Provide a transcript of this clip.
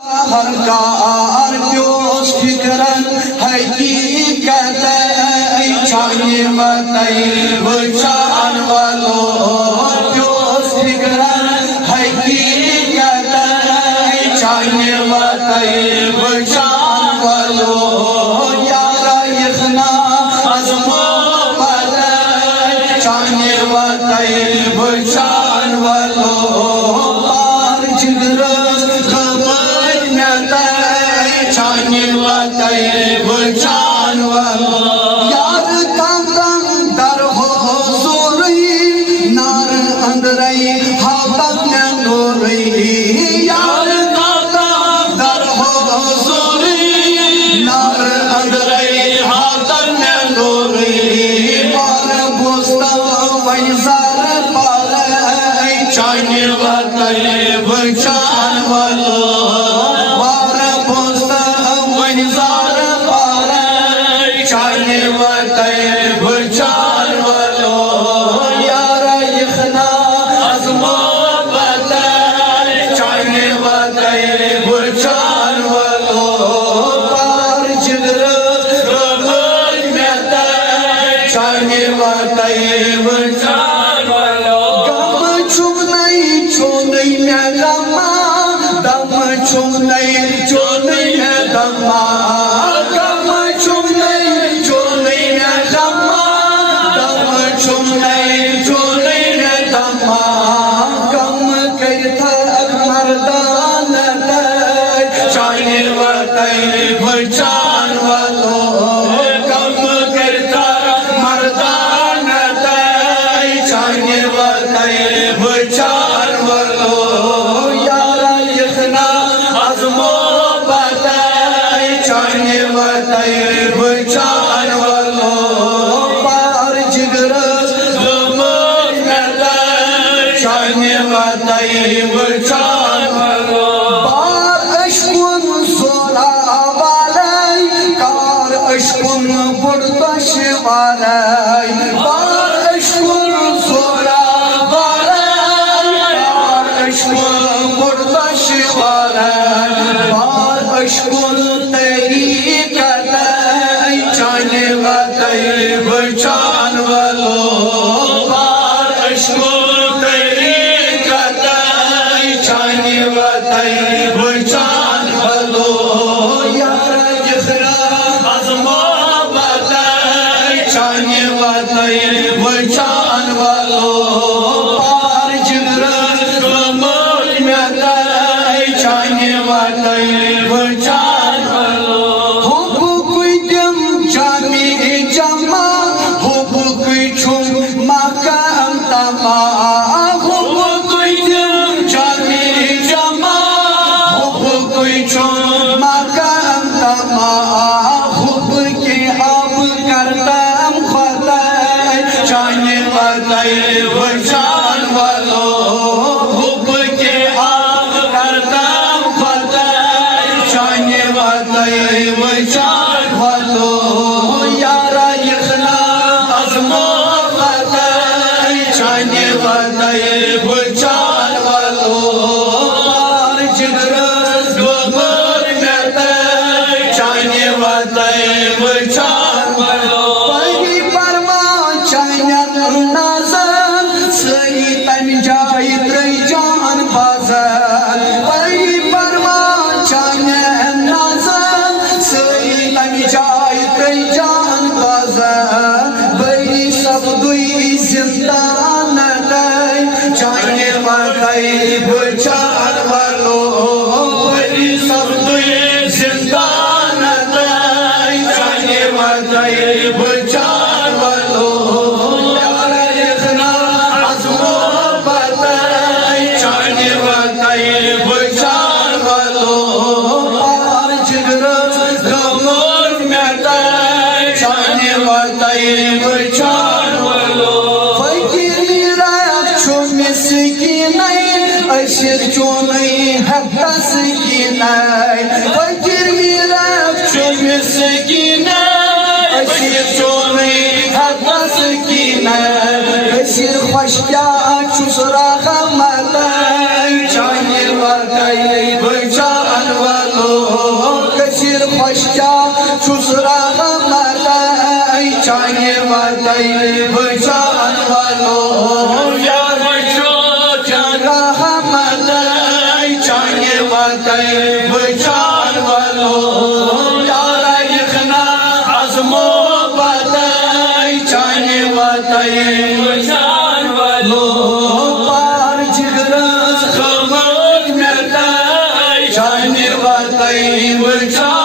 हरकार प्योस फिक्रन हकीकत चाहे बताई बचान वालो प्योस फिक्रन हकीकत चाहे बताई बचान वालो यारा यखना अज़मो बताई चाहे बताई बचान वालो पार जिगर बचान वालो यार तम दर हो सोरही नार अंदरई हाथत में गोरही यार तम दर हो सोरही नार अंदरई हाथत में गोरही पार बोस्ता वैजार पार चाहे बताए बचान वालो चाहे बताए बचान वालो यारा यखना अज़मो बताए चाहे बताए बचान वालो पार जिगर रमज में चाहे बताए बचान वालो गम छुम नहीं छोड़ई में गमा दम छुम नहीं छोड़ई में दमा बचान वालो कम करता मर्दान चाहे बताए बचान वालो यारा यखना अज़मो बताए चाहे बताए बचान वालो पार जिगर चाहे बताए बचान वालो अशकुन बुड़तश वाराय बार अशकुन सोरा वाराय बार अशकुन बुड़तश वाराय बार अशकुन तेरी कदाई चाहे बताए बचान वालो बार अशकुन तेरी कदाई चाहे बताए बचान वालो यारा यखना चाहे बताए बचान वालो पार जिगर रमज में चाहे बताए बचान वालो हो कोई दम जामी जमा हो कोई छुम मकाम तमा हो कोई दम जामी जमा हो कोई छुम मकाम तमा चाहे बताए बचान वालो हुब के आप करता बताए चाहे बताए बचान वालो यारा यखना अज़मो बताए चाहे बताए बचान वालो पार जिगर डोबर में चाहे बताए बचान वालो सही तन जाई त्रई जान बाजार पई परमा चाहे नाज़र सही तन जाई त्रई जान बाजार बई सब दुई जिंदा न चाहे बताए बचान वालो बई सब दुई जिंदा न चाहे बताए बचान वालो बचान वालो पार जिगर रमज में चाहे बताए बचान वालो फकीर मेरा छुम मिस्कीन अशर चोनई हब्बस की नाय फकीर मेरा छुम मिस्कीन अशर चोनई हब्बस की नाय अशर खुशका चुसरा खमता चाहे बताए बचान वालो पश्चा रहमत चाहे वतई बचान वालो यार बचो रहमत चाहे वतई बचान वालो यार लिखना आजमो बताई चाहे वतई बचान वालो पार जिगरस खबर मिलता चाहे वतई बचान